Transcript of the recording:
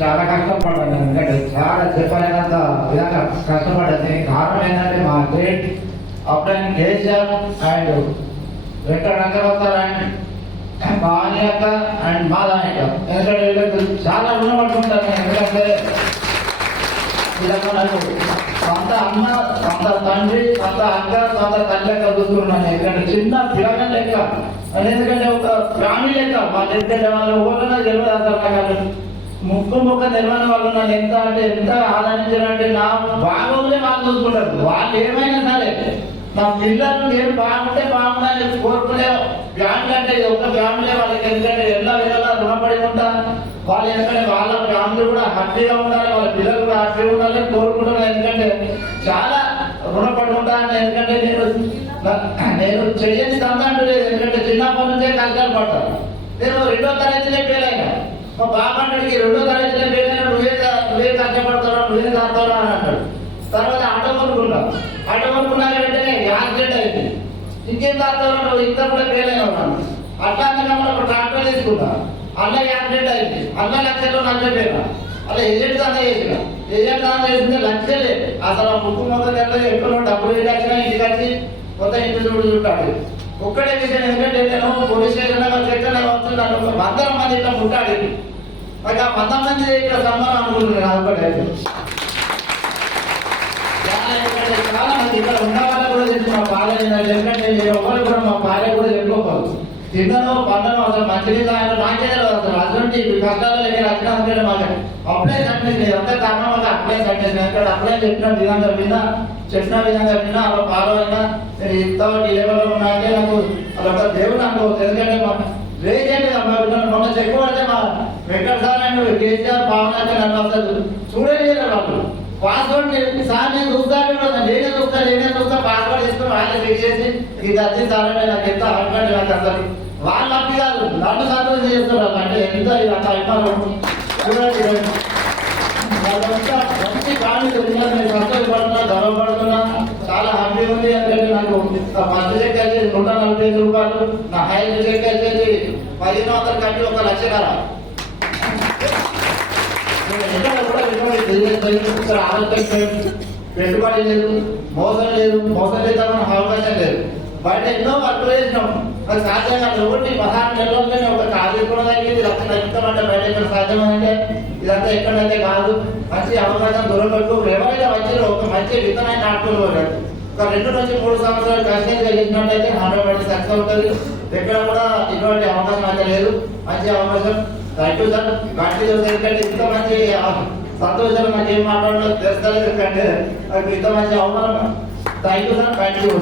చాలా కష్టపడ్డాను. ఎందుకంటే చాలా చెప్పలేనంత విధంగా కష్టపడ్డది. కారణం ఏంటంటే మా గ్రేట్ అప్పుడు కేసీఆర్ అండ్ వెంకట రంగరావు అండ్ మా అనియక్క అండ్ మా దానిక. ఎందుకంటే వీళ్ళకి చాలా రుణపడుతుంటాను. ఎందుకంటే వీళ్ళకు నాకు సొంత అమ్మ, సొంత తండ్రి, సొంత అక్క, సొంత తల్లి లెక్క చూస్తున్నాను. ఎందుకంటే చిన్న పిల్లగా లెక్క. ఎందుకంటే ఒక ఫ్యామిలీ లెక్క. వాళ్ళు ఎందుకంటే వాళ్ళు ఊళ్ళో తెలియదు అసలు. నాకు ముక్కు తెలియని వాళ్ళు నన్ను ఎంత అంటే ఎంత ఆదరించారంటే నా బాగోగులే వాళ్ళు చూసుకుంటారు. వాళ్ళు ఏమైనా సరే నా పిల్లలు నేను బాగుంటే బాగుండాలని కోరుకునే ఫ్యామిలీ అంటే ఒక ఫ్యామిలీ. వాళ్ళకి ఎందుకంటే ఎలా విధాలా రుణపడి ఉంటా. వాళ్ళు ఎందుకంటే వాళ్ళ ఫ్యామిలీ కూడా హ్యాపీగా ఉండాలి, వాళ్ళ పిల్లలు కూడా హ్యాపీగా ఉండాలని కోరుకుంటున్నాను. ఎందుకంటే చాలా రుణపడి ఉంటాను. ఎందుకంటే నేను చెయ్యని తందంటూ లేదు. ఎందుకంటే చిన్నప్పటి నుంచే కష్టాలు పడతాను. నేను 2వ తరగతిలో ఫెయిల్ అయినా. మా బాబాంటికి 2వ తరగతిలో ఫెయిల్ అయినా నువ్వే కష్టపడతావు, నువ్వే కాస్తావు అని అంటాడు. తర్వాత ఆటో కొనుక్కున్నాక వెంటనే యాక్సిడెంట్ అయింది. ఇంకేం కాస్తావు, నువ్వు ఇంత కూడా ఫెయిల్ అయినావు. అట్లా ఒక ట్రాక్టర్ తీసుకున్నా, అలా యాక్సిడెంట్ అయింది. అలా లక్షల్లో నష్టపోయినా. అలా ఏజెంట్ దాకా చేసిన. ఏజెంట్ దాకా చేసిందే లక్షలే. అసలు ఆ ముక్కు మొత్తం ఎక్కడో డబ్బులు వేసినా ఇంటికి వచ్చి కొత్త ఇంటి చుట్టాడు. ఒక్కడే విషయం ఎందుకంటే నేను పోలీస్ స్టేషన్లో చెట్ల వస్తుంది. నన్ను 100 మంది ఇట్లా ముట్టాడు. మరి ఆ 100 మంది ఇక్కడ సన్మానం అనుకుంటున్నాను. అదొకటి చాలా మంది ఇక్కడ ఉన్న వాళ్ళకు కూడా చెప్పి మా భార్య ఎందుకంటే ఎవరు కూడా మా భార్య కూడా చెప్పుకోకూడదు. తిన్నను పంటను అసలు మంచిగా ఆయన నాకే తెలియదు. అసలు అటువంటి కష్టాలు లేక రచన మాకు అప్లై సర్టిఫికేట్ లేదు. అంతే కారణం వల్ల అప్లై సర్టిఫికేట్. ఎందుకంటే అప్లై చెప్పిన విధంగా విన్నా అలా ఫాలో అయినా నేను ఇంతవరకు లెవెల్లో ఉన్నాకే నాకు అదొక దేవుడు అనుకోవచ్చు. ఎందుకంటే మా రేజెంట్ మొన్న చెప్పుకోవడితే మా వెంకట సార్ అండ్ కేసీఆర్ పావన నన్ను అసలు చూడలేదు. వాళ్ళు పాస్వర్డ్ సార్ నేను నేనే చూస్తా పాస్వర్డ్ తీసుకుని వాళ్ళే చెక్ చేసి ఇది వచ్చి సార్ అంటే నాకు ఎంత హస్బెండ్ నాకు అసలు వాళ్ళు అప్పి కాదు నన్ను సంతోషం చేస్తున్నారు. అంటే ఎంత ఇది అంత అయిపోయి చూడండి. మంచి ఫ్యామిలీ నేను సంతోషపడుతున్నా, గర్వపడుతున్నా, చాలా హ్యాపీగా ఉంది. ఎందుకంటే నాకు ఫస్ట్ చెక్ వచ్చేసి 145 రూపాయలు, నా హైయర్ చెక్ వచ్చేసి 1500 కట్టి 1 లక్ష పెట్టుబడి లేదు, మోసం చేద్దామని అవకాశం లేదు. బయట ఎన్నో వర్క్ చేసినాం. అది సాధ్యం కాదు. ఒకటి 16 నెలల్లోనే ఒక కాలేజీ కూడా తగ్గింది. లక్ష తగ్గుతామంటే బయట ఎక్కడ సాధ్యమంటే ఇదంతా ఎక్కడైతే కాదు. మంచి అవకాశం దొరకట్టు. ఎవరైతే వచ్చారో ఒక మంచి విత్తనాన్ని నాటుకోవాలి. ఒక 2 నుంచి 3 సంవత్సరాలు కష్టంగా చేసినట్టయితే 100% సక్సెస్ అవుతుంది. ఎక్కడ కూడా ఇటువంటి అవకాశం అయితే లేదు. మంచి అవకాశం. Thank you sir. గట్టి ఎందుకంటే ఇంత మంచి సంతోషాలు నాకు ఏం మాట్లాడాలో తెలుస్తలేదు. ఎందుకంటే నాకు ఇంత మంచి అవమానం. Thank you sir. Thank you.